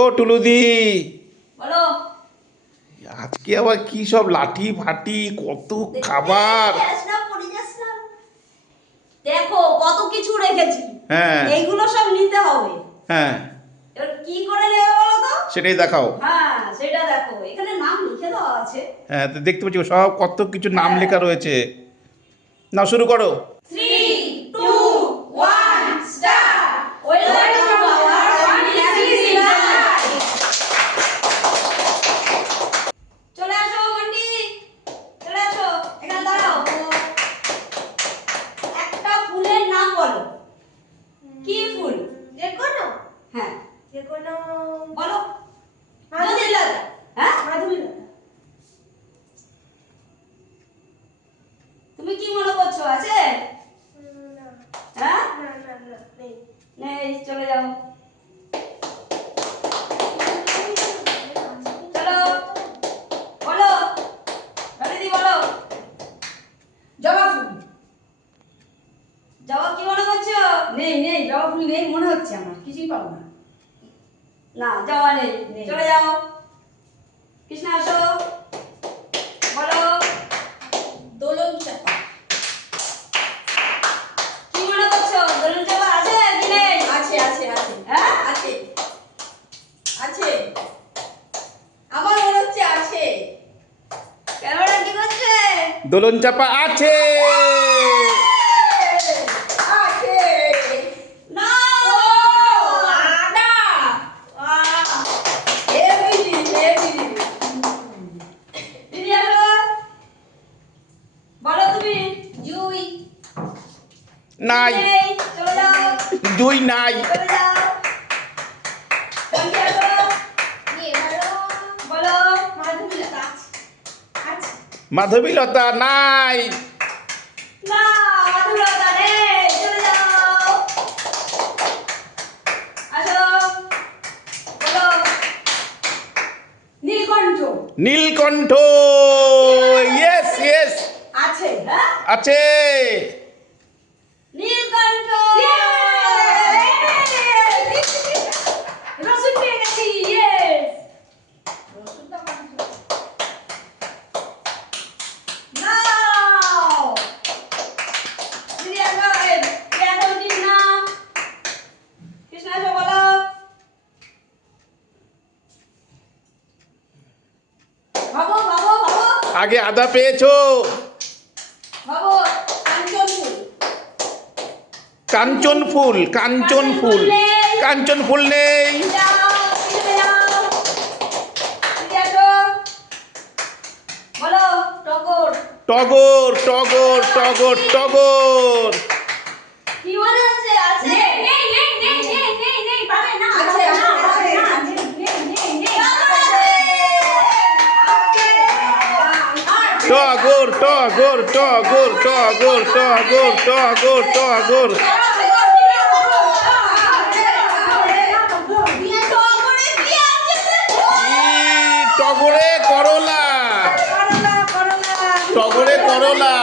ও টুলুদি, বলো। আজকে আবার কি সব লাঠি ফাটি কত খাবার। দেখো কত কিছু রেখেছি। হ্যাঁ এইগুলো সব নিতে হবে। হ্যাঁ, এবার কি করে নেবে বলো তো? সেটাই দেখাও। হ্যাঁ সেটা দেখো, এখানে নাম লিখে দেওয়া আছে। হ্যাঁ, তো দেখতে পাচ্ছি সব কত কিছু নাম লেখা রয়েছে। না, শুরু করো। 3 2 1 start. Welcome to our family life. চলে আসো মন্টি, চলে আসো, এখানে দাঁড়াও। একটা ফুলের নাম বলো। কি ফুল? যে কোনো হ্যাঁ যে কোনো বলো। মাধবীলতা। হ্যাঁ মাধবীলতা। তুমি কি মনে করছো আছে? না হ্যাঁ না না না নেই। নেই, চলে যাও। চলো বলো, রানীদি বলো। জবা ফুল। জবা কি মনে করছো? নেই নেই, জবা ফুল নেই মনে হচ্ছে, আমার কিছুই পাবো না। না জবা নেই, নেই। চলে যাও। কৃষ্ণা আসো, বলো। দোলন চাপা। কি মনে করছো? দোলন জবা আছে কি নেই? আছে আছে আছে হ্যাঁ আছে আছে, আমার মনে হচ্ছে আছে। ক্যামেরা কি করছে? দোলন চাপা আছে। আছে না ও আদা। হেভি জিনিস হেভি জিনিস। দিদি আসো, বলো তুমি। জুই নাই, নেই, চলে যাও, দুই নাই। চলে যাও। মন্টি আসো, নিয়ে ভালো বলো। মাধবীলতা আছে আছে। মাধবীলতা নাই। না মাধুরতা নেই, চলে যাও। আসো, বলো। নীলকণ্ঠ নীলকণ্ঠ, ইয়েস ইয়েস, আছে, হ্যাঁ আছে। নীলকণ্ঠ। রসুন পেয়ে গেছি, ইয়েস। নাও দিদি আসো, আসো কৃষ্ণা। কৃষ্ণা আসো, বলো। ভাবো ভাবো ভাবো আগে আদা পেয়েছো। ভাবো। কাঞ্চন ফুল। কাঞ্চন ফুল, কাঞ্চন ফুল, কাঞ্চন ফুল নেই। যাও, পিছনে যাও। দিদি আসো, বলো। টগর। টগর টগর টগর টগর। কি মনে হচ্ছে? আছে? নেই নেই নেই নেই নেই নেই নেই, পাবে না, আছে, পাবে না, আছে, পাবে না, আছে। নেই নেই নেই। টগর টগর টগর টগর টগর টগর টগর। টগরে করলা, টগরে করলা।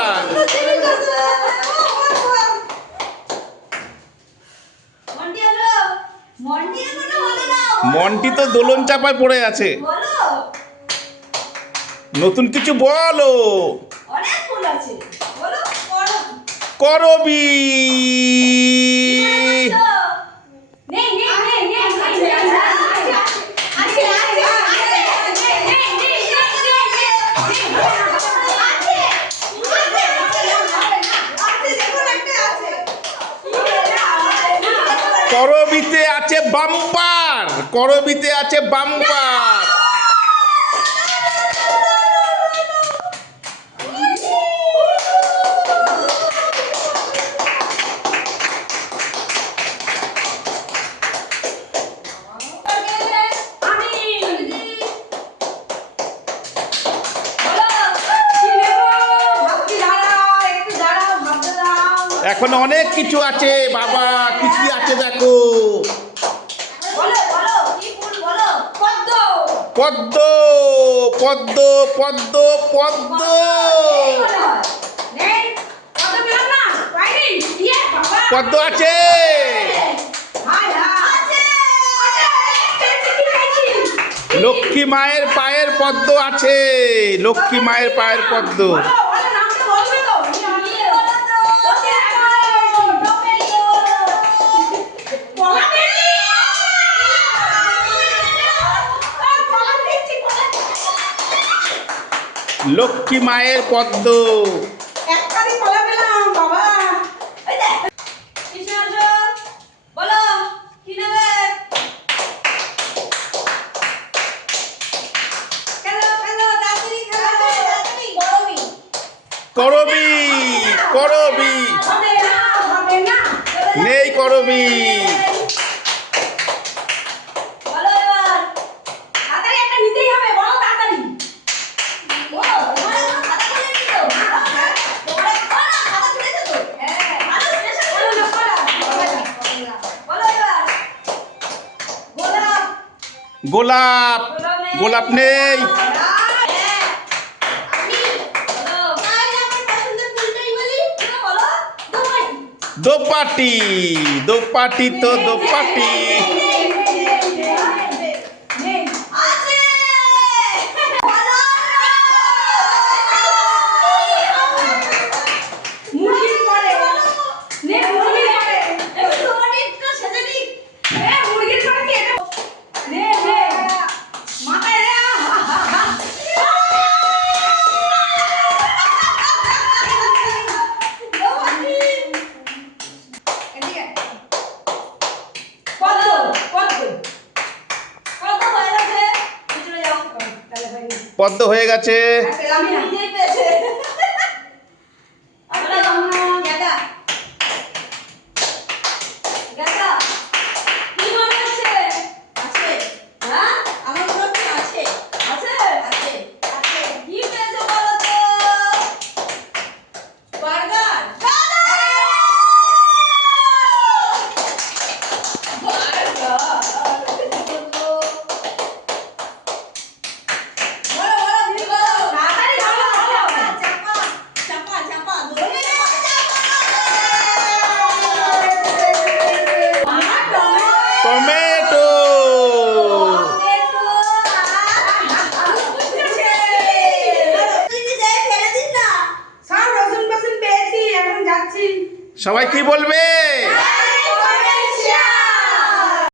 মন্টি তো দোলন চাপায় পড়ে আছে। বলো। নতুন কিছু বলো। অনেক ফুল আছে, বলো। করো। করবি। নেই নেই নেই নেই নেই নেই, আছে আছে করবিতে আছে বাম্পার, করবিতে আছে বাম্পার। এখন অনেক কিছু আছে বাবা, কি কি আছে দেখো। বলো বলো, কি ফুল বলো? পদ্ম। পদ্ম পদ্ম পদ্ম পদ্ম। নেই, কত পেলাম না, পাইনি, ইয়ে বাবা। পদ্ম আছে। হায় হায়। আছে। আছে, পেয়েছি, পেয়েছি, লক্ষ্মী মায়ের পায়ের পদ্ম আছে, লক্ষ্মী মায়ের পায়ের পদ্ম। বলো বলো নামটা বলবে তো কি বলো তো? টমেটো। কলা দিচ্ছি কলা দিচ্ছি কলা লক্ষ্মী মায়ের পদ্ম। একটারই কলা পেলাম বাবা এই দেখ। কৃষ্ণ আসো। বলো কি নেবে? খেলো খেলো তাড়াতাড়ি খেলো তাড়াতাড়ি। গরমই। করবি, করবি, হবে না হবে না নেই করবি। বলো এবার। তাড়াতাড়ি একটা নিতেই হবে বলো তাড়াতাড়ি ও তোমার এখন খাতা খুলেনি তো? হ্যাঁ তোমার এখন খাতা খুলেছে তো? হ্যাঁ ভালো খুলেছে তো? বলো বলো এবার। গোলাপ। গোলাপ, গোলাপ নেই। হ্যাঁ। বলো। তাহলে আমার পছন্দের ফুলটাই বলি। কি বলো? দোপাটি, দোপাটি তো দোপাটি। নেই আছে। বলো। মুরগির পরে নে মুরগির পরে একটু তোমার একটু সেজে দিই। এ মুরগির পরে কি এটা নে নে মাথায় রে এদিকে। কত কত কত হয়ে গেছে? চলে যাও। তাহলে ভাই পদ্ম হয়ে গেছে। পেলাম না নিজেই পেয়েছে। বলো, গেঁদা। গেঁদা। কি মনে হচ্ছে? আছে। হ্যাঁ? আমার মনে হচ্ছে আছে। আছে? আছে। আছে। কি পেয়েছো বলো তো? বার্গার। বলো বলো দিদি বলো। তাড়াতাড়ি বলো বলো চাপা চাপা চাপা ধরে চাপা আমার টমেটো টমেটো। দিদি যাই ফেলে দিন না। সব রসুন ফসুন পেয়েছি এখন যাচ্ছি সবাই কি বলবে?